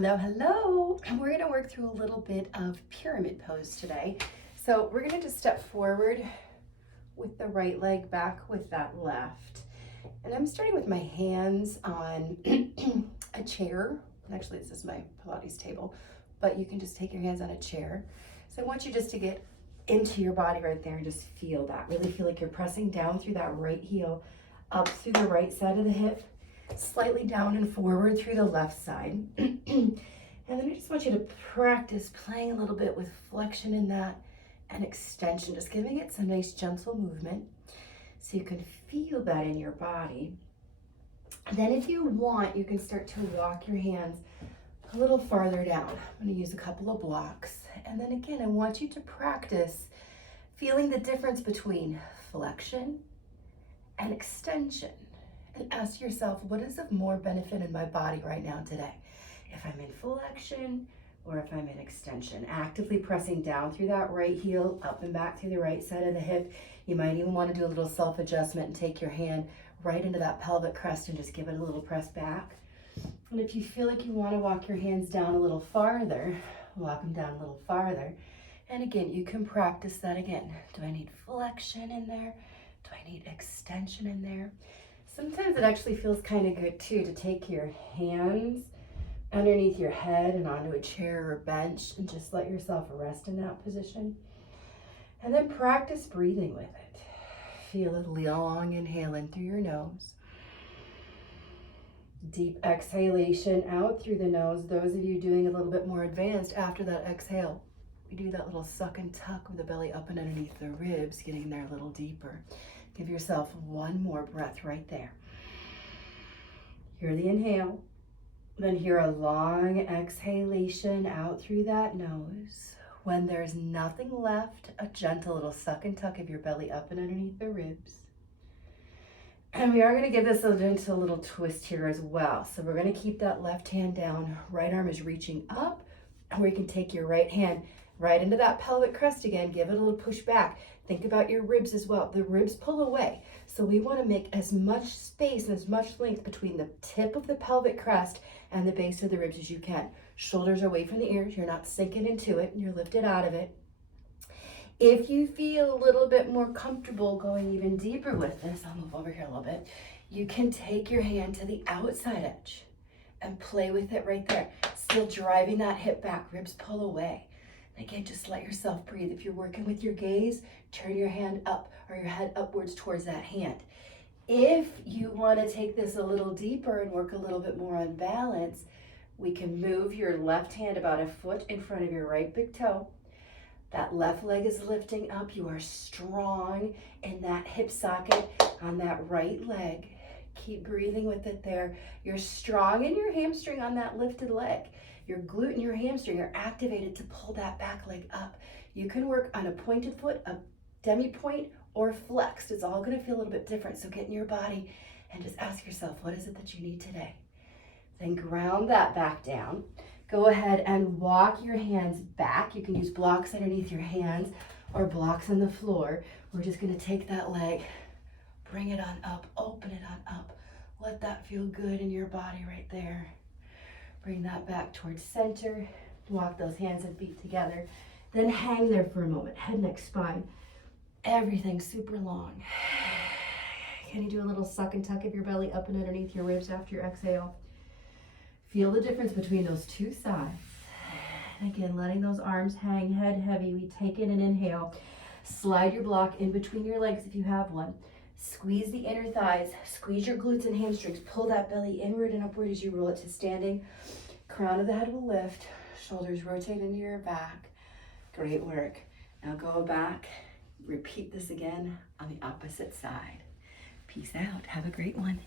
Hello, hello. And we're gonna work through a little bit of pyramid pose today. So we're gonna just step forward with the right leg, back with that left. And I'm starting with my hands on a chair. Actually, this is my Pilates table, but you can just take your hands on a chair. So I want you just to get into your body right there and just feel that. Really feel like you're pressing down through that right heel, up through the right side of the hip, slightly down and forward through the left side. And then I just want you to practice playing a little bit with flexion in that and extension, just giving it some nice gentle movement so you can feel that in your body. And then if you want, you can start to walk your hands a little farther down. I'm going to use a couple of blocks. And then again, I want you to practice feeling the difference between flexion and extension. And ask yourself, what is of more benefit in my body right now today? If I'm in flexion or if I'm in extension, actively pressing down through that right heel, up and back through the right side of the hip. You might even want to do a little self-adjustment and take your hand right into that pelvic crest and just give it a little press back. And if you feel like you want to walk your hands down a little farther, walk them down a little farther. And again, you can practice that again. Do I need flexion in there? Do I need extension in there? Sometimes it actually feels kind of good too to take your hands underneath your head and onto a chair or bench and just let yourself rest in that position. And then practice breathing with it. Feel a long inhale in through your nose. Deep exhalation out through the nose. Those of you doing a little bit more advanced after that exhale, we do that little suck and tuck with the belly up and underneath the ribs, getting there a little deeper. Give yourself one more breath right there. Hear the inhale, then hear a long exhalation out through that nose. When there's nothing left, a gentle little suck and tuck of your belly up and underneath the ribs. And we are going to give this a little twist here as well. So we're going to keep that left hand down, right arm is reaching up, or you can take your right hand right into that pelvic crest again, give it a little push back. Think about your ribs as well. The ribs pull away. So we want to make as much space and as much length between the tip of the pelvic crest and the base of the ribs as you can. Shoulders away from the ears. You're not sinking into it. You're lifted out of it. If you feel a little bit more comfortable going even deeper with this, I'll move over here a little bit. You can take your hand to the outside edge and play with it right there. Still driving that hip back. Ribs pull away. Again, just let yourself breathe. If you're working with your gaze, turn your hand up or your head upwards towards that hand. If you want to take this a little deeper and work a little bit more on balance, we can move your left hand about a foot in front of your right big toe. That left leg is lifting up. You are strong in that hip socket on that right leg. Keep breathing with it there. You're strong in your hamstring on that lifted leg. Your glute and your hamstring are activated to pull that back leg up. You can work on a pointed foot, a demi-point, or flexed. It's all gonna feel a little bit different. So get in your body and just ask yourself, what is it that you need today? Then ground that back down. Go ahead and walk your hands back. You can use blocks underneath your hands or blocks on the floor. We're just gonna take that leg, bring it on up, open it on up. Let that feel good in your body right there. Bring that back towards center. Walk those hands and feet together. Then hang there for a moment. Head, neck, spine. Everything super long. Can you do a little suck and tuck of your belly up and underneath your ribs after your exhale? Feel the difference between those two sides. And again, letting those arms hang, head heavy. We take in an inhale. Slide your block in between your legs if you have one. Squeeze the inner thighs, squeeze your glutes and hamstrings, pull that belly inward and upward as you roll it to standing. Crown of the head will lift, shoulders rotate into your back. Great work. Now go back, repeat this again on the opposite side. Peace out, have a great one.